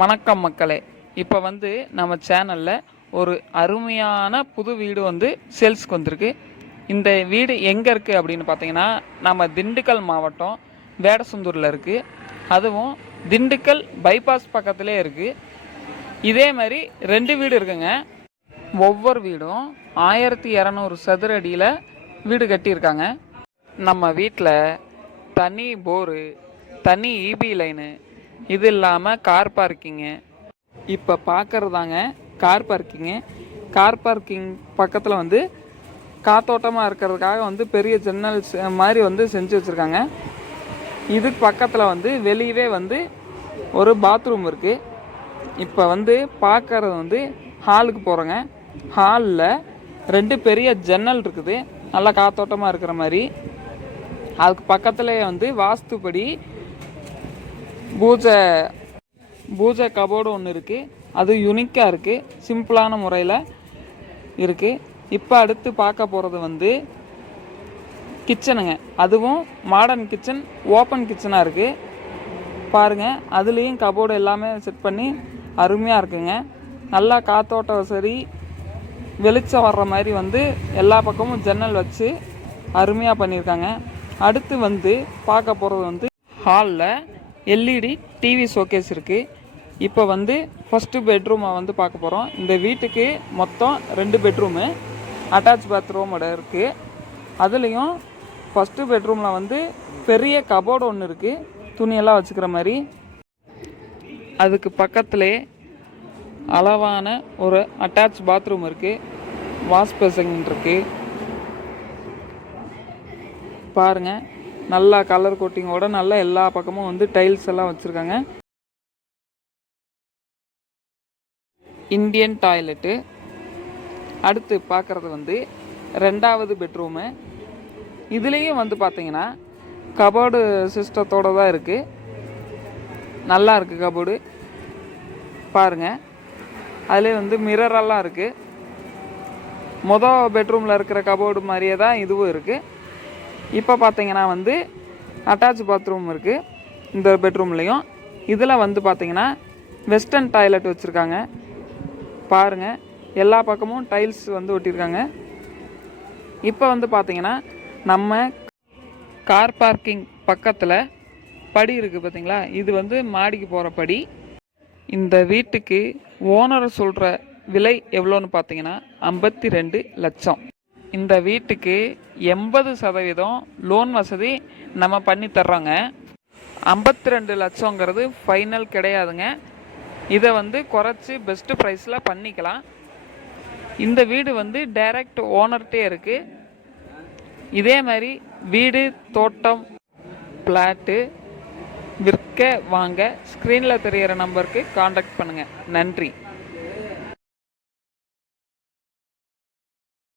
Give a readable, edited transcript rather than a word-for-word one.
வணக்கம் மக்களே. இப்போ நம்ம சேனலில் ஒரு அருமையான புது வீடு சேல்ஸ்க்கு வந்திருக்கு. இந்த வீடு எங்கே இருக்குது அப்படின்னு பார்த்தீங்கன்னா, நம்ம திண்டுக்கல் மாவட்டம் வேடசந்தூரில் இருக்குது. அதுவும் திண்டுக்கல் பைபாஸ் பக்கத்திலே இருக்குது. இதே மாதிரி 2 வீடு இருக்குங்க. ஒவ்வொரு வீடும் 1200 சதுர அடியில் வீடு கட்டியிருக்காங்க. நம்ம வீட்டில் தனி போரு, தனி இபி லைனு, இது இல்லாமல் கார் பார்க்கிங்கு. இப்போ பார்க்குறதாங்க கார் பார்க்கிங்கு. கார் பார்க்கிங் பக்கத்தில் காத்தோட்டமாக இருக்கிறதுக்காக பெரிய ஜன்னல்ஸ் மாதிரி செஞ்சு வச்சுருக்காங்க. இதுக்கு பக்கத்தில் வெளியவே ஒரு பாத்ரூம் இருக்குது. இப்போ பார்க்குறது ஹாலுக்கு போகிறோங்க. ஹாலில் 2 பெரிய ஜன்னல் இருக்குது, நல்லா காத்தோட்டமாக இருக்கிற மாதிரி. அதுக்கு பக்கத்துலேயே வாஸ்துப்படி பூஜை கபோர்டு ஒன்று இருக்குது. அது யுனிக்காக இருக்குது, சிம்பிளான முறையில் இருக்குது. இப்போ அடுத்து பார்க்க போகிறது கிச்சனுங்க. அதுவும் மாடர்ன் கிச்சன், ஓப்பன் கிச்சனாக இருக்குது. பாருங்கள், அதுலேயும் கபோர்டு எல்லாமே செட் பண்ணி அருமையாக இருக்குங்க. நல்லா காத்தோட்டம் சரி, வெளிச்சம் வர்ற மாதிரி எல்லா பக்கமும் ஜன்னல் வச்சு அருமையாக பண்ணியிருக்காங்க. அடுத்து பார்க்க போகிறது ஹாலில் எல்இடி டிவி ஷோகேஸ் இருக்குது. இப்போ ஃபஸ்ட்டு பெட்ரூமை பார்க்க போகிறோம். இந்த வீட்டுக்கு மொத்தம் 2 பெட்ரூமு, அட்டாச் பாத்ரூமோட இருக்குது. அதுலேயும் ஃபஸ்ட்டு பெட்ரூமில் பெரிய கபோர்டு ஒன்று இருக்குது, துணியெல்லாம் வச்சுக்கிற மாதிரி. அதுக்கு பக்கத்துலேயே அளவான ஒரு அட்டாச் பாத்ரூம் இருக்குது, வாஷ் பேசின் இருக்குது. பாருங்கள், நல்லா கலர் கோட்டிங்கோட நல்லா எல்லா பக்கமும் டைல்ஸ் எல்லாம் வச்சுருக்காங்க. Indian toilet. அடுத்து பார்க்குறது 2வது பெட்ரூமு. இதுலேயும் பார்த்தீங்கன்னா கபோர்டு சிஸ்டத்தோடு தான் இருக்குது. நல்லா இருக்குது கபோர்டு. பாருங்கள், அதிலே மிரரெல்லாம் இருக்குது. மொதல் பெட்ரூமில் இருக்கிற கபோர்டு மாதிரியே தான் இதுவும் இருக்குது. இப்போ பார்த்தீங்கன்னா அட்டாச் பாத்ரூம் இருக்குது இந்த பெட்ரூம்லேயும். இதில் பார்த்தீங்கன்னா வெஸ்டர்ன் டாய்லெட் வச்சுருக்காங்க. பாருங்கள், எல்லா பக்கமும் டைல்ஸ் ஒட்டியிருக்காங்க. இப்போ பார்த்தீங்கன்னா நம்ம கார் பார்க்கிங் பக்கத்தில் படி இருக்குது பார்த்தீங்களா, இது மாடிக்கு போகிற படி. இந்த வீட்டுக்கு ஓனர் சொல்கிற விலை எவ்வளோன்னு பார்த்தீங்கன்னா 52 லட்சம். இந்த வீட்டுக்கு 80% லோன் வசதி நம்ம பண்ணி தர்றோங்க. 52 லட்சங்கிறது ஃபைனல் கிடையாதுங்க. இதை குறைச்சி பெஸ்ட்டு ப்ரைஸில் பண்ணிக்கலாம். இந்த வீடு டைரக்ட் ஓனர்கிட்டே இருக்குது. இதே மாதிரி வீடு, தோட்டம், பிளாட்டு விற்க வாங்க ஸ்க்ரீனில் தெரிகிற நம்பருக்கு காண்டாக்ட் பண்ணுங்கள். நன்றி.